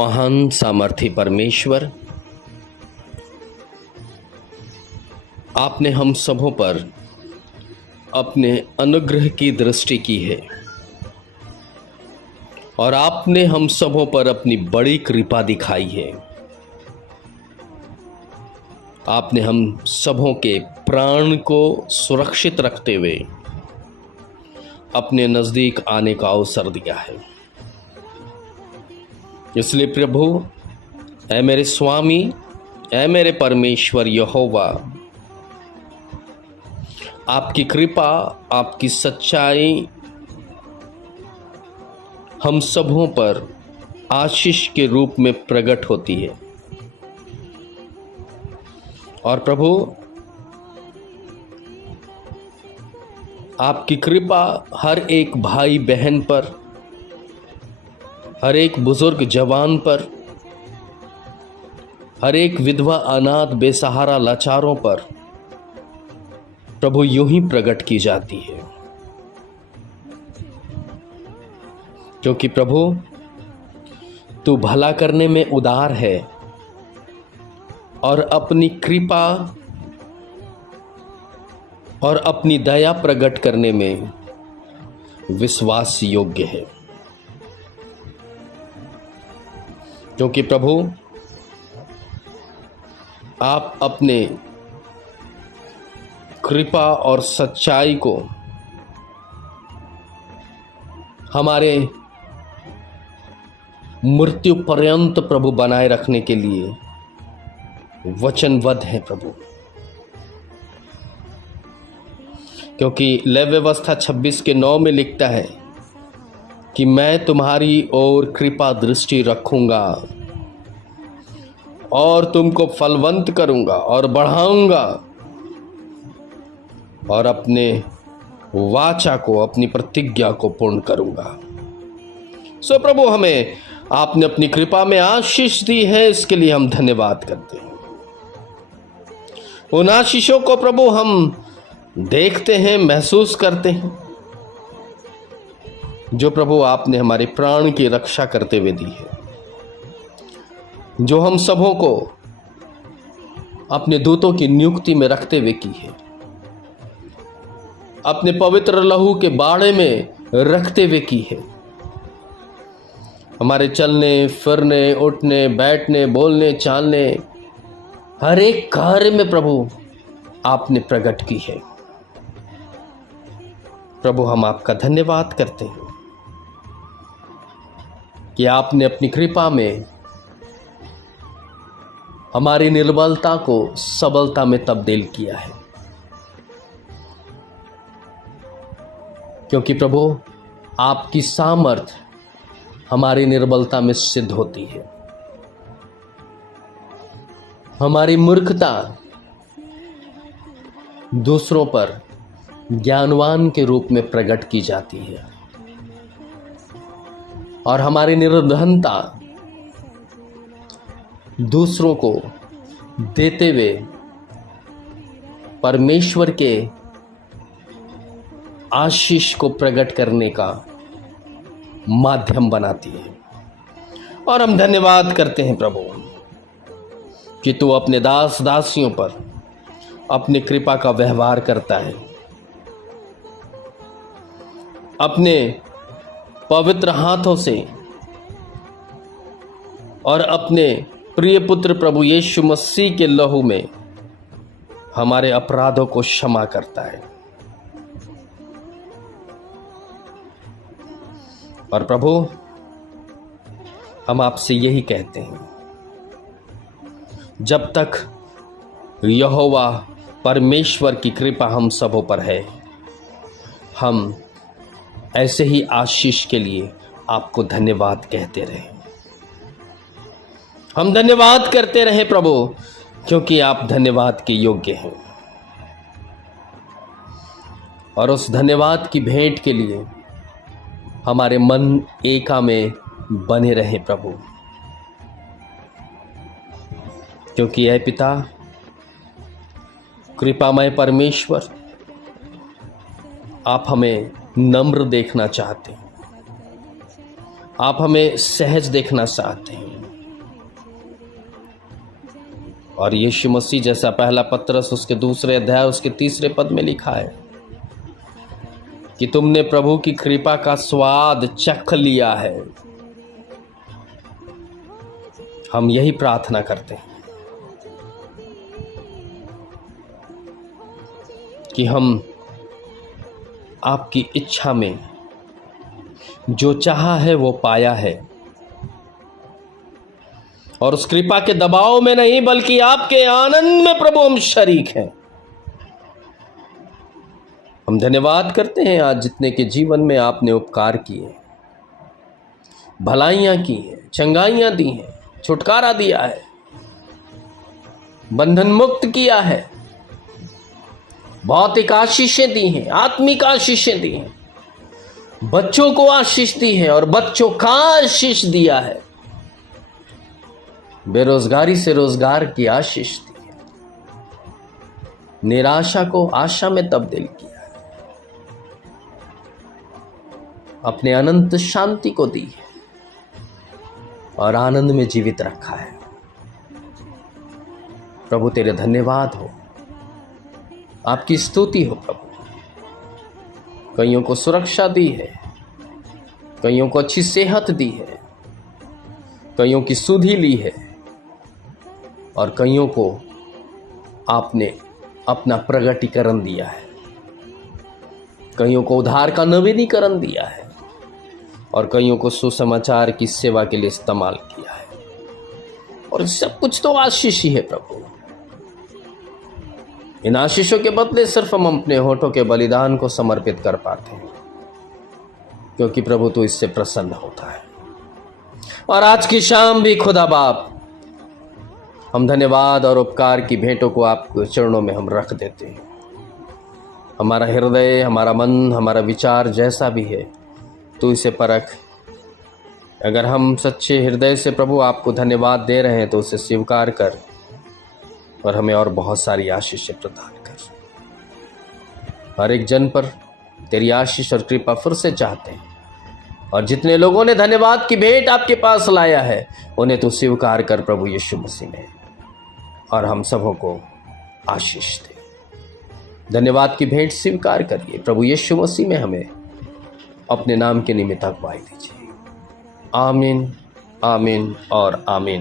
महान सामर्थी परमेश्वर, आपने हम सबों पर अपने अनुग्रह की दृष्टि की है और आपने हम सबों पर अपनी बड़ी कृपा दिखाई है। आपने हम सबों के प्राण को सुरक्षित रखते हुए अपने नज़दीक आने का अवसर दिया है। इसलिए प्रभु, ऐ मेरे स्वामी, ऐ मेरे परमेश्वर यहोवा, आपकी कृपा, आपकी सच्चाई हम सबों पर आशीष के रूप में प्रकट होती है। और प्रभु, आपकी कृपा हर एक भाई बहन पर, हर एक बुजुर्ग जवान पर, हर एक विधवा अनाथ बेसहारा लाचारों पर प्रभु यूं ही प्रकट की जाती है, क्योंकि प्रभु तू भला करने में उदार है और अपनी कृपा और अपनी दया प्रकट करने में विश्वास योग्य है। क्योंकि प्रभु, आप अपने कृपा और सच्चाई को हमारे मृत्यु पर्यंत प्रभु बनाए रखने के लिए वचनबद्ध हैं प्रभु। क्योंकि लेवी व्यवस्था 26:9 में लिखता है कि मैं तुम्हारी ओर कृपा दृष्टि रखूंगा और तुमको फलवंत करूंगा और बढ़ाऊंगा और अपने वाचा को, अपनी प्रतिज्ञा को पूर्ण करूंगा। सो प्रभु, हमें आपने अपनी कृपा में आशीष दी है, इसके लिए हम धन्यवाद करते हैं। उन आशीषों को प्रभु हम देखते हैं, महसूस करते हैं, जो प्रभु आपने हमारे प्राण की रक्षा करते हुए दी है, जो हम सबों को अपने दूतों की नियुक्ति में रखते हुए की है, अपने पवित्र लहू के बाड़े में रखते हुए की है। हमारे चलने फिरने, उठने बैठने, बोलने चालने, हर एक कार्य में प्रभु आपने प्रकट की है। प्रभु, हम आपका धन्यवाद करते हैं कि आपने अपनी कृपा में हमारी निर्बलता को सबलता में तब्दील किया है। क्योंकि प्रभु, आपकी सामर्थ हमारी निर्बलता में सिद्ध होती है। हमारी मूर्खता दूसरों पर ज्ञानवान के रूप में प्रकट की जाती है और हमारी निर्धनता दूसरों को देते हुए परमेश्वर के आशीष को प्रकट करने का माध्यम बनाती है। और हम धन्यवाद करते हैं प्रभु कि तू अपने दास दासियों पर अपनी कृपा का व्यवहार करता है। अपने पवित्र हाथों से और अपने प्रिय पुत्र प्रभु यीशु मसीह के लहू में हमारे अपराधों को क्षमा करता है। और प्रभु, हम आपसे यही कहते हैं, जब तक यहोवा परमेश्वर की कृपा हम सबों पर है, हम ऐसे ही आशीष के लिए आपको धन्यवाद कहते रहे। हम धन्यवाद करते रहे प्रभु, क्योंकि आप धन्यवाद के योग्य हैं। और उस धन्यवाद की भेंट के लिए हमारे मन एका में बने रहे प्रभु। क्योंकि ऐ पिता, कृपामय परमेश्वर, आप हमें नम्र देखना चाहते हैं, आप हमें सहज देखना चाहते हैं। और यीशु मसीह जैसा पहला पत्रस उसके 2 अध्याय उसके 3 पद में लिखा है कि तुमने प्रभु की कृपा का स्वाद चख लिया है। हम यही प्रार्थना करते हैं कि हम आपकी इच्छा में जो चाहा है वो पाया है, और उस कृपा के दबाव में नहीं बल्कि आपके आनंद में प्रभु हम शरीक हैं। हम धन्यवाद करते हैं आज जितने के जीवन में आपने उपकार किए, भलाइयां की हैं, चंगाइयां दी हैं, छुटकारा दिया है, बंधन मुक्त किया है, भौतिक आशीषें दी हैं, आत्मिक आशीषें दी हैं, बच्चों को आशीष दी है और बच्चों का आशीष दिया है, बेरोजगारी से रोजगार की आशीष दी है, निराशा को आशा में तब्दील किया है, अपने अनंत शांति को दी है और आनंद में जीवित रखा है। प्रभु तेरे धन्यवाद हो, आपकी स्तुति हो प्रभु। कईयों को सुरक्षा दी है, कईयों को अच्छी सेहत दी है, कईयों की सुधि ली है और कईयों को आपने अपना प्रगटीकरण दिया है, कईयों को उद्धार का नवीनीकरण दिया है और कईयों को सुसमाचार की सेवा के लिए इस्तेमाल किया है। और सब कुछ तो आशीष ही है प्रभु। इन आशीषों के बदले सिर्फ हम अपने होठों के बलिदान को समर्पित कर पाते हैं, क्योंकि प्रभु तो इससे प्रसन्न होता है। और आज की शाम भी खुदा बाप हम धन्यवाद और उपकार की भेंटों को आपके चरणों में हम रख देते हैं। हमारा हृदय, हमारा मन, हमारा विचार जैसा भी है तो इसे परख। अगर हम सच्चे हृदय से प्रभु आपको धन्यवाद दे रहे हैं तो उसे स्वीकार कर और हमें और बहुत सारी आशीष प्रदान कर। हर एक जन पर तेरी आशीष और कृपा फिर से चाहते हैं, और जितने लोगों ने धन्यवाद की भेंट आपके पास लाया है उन्हें तो स्वीकार कर प्रभु यीशु मसीह में, और हम सबों को आशीष दे। धन्यवाद की भेंट स्वीकार करिए प्रभु यीशु मसीह में, हमें अपने नाम के निमित्त अगुवाई दीजिए। आमीन, आमीन और आमीन।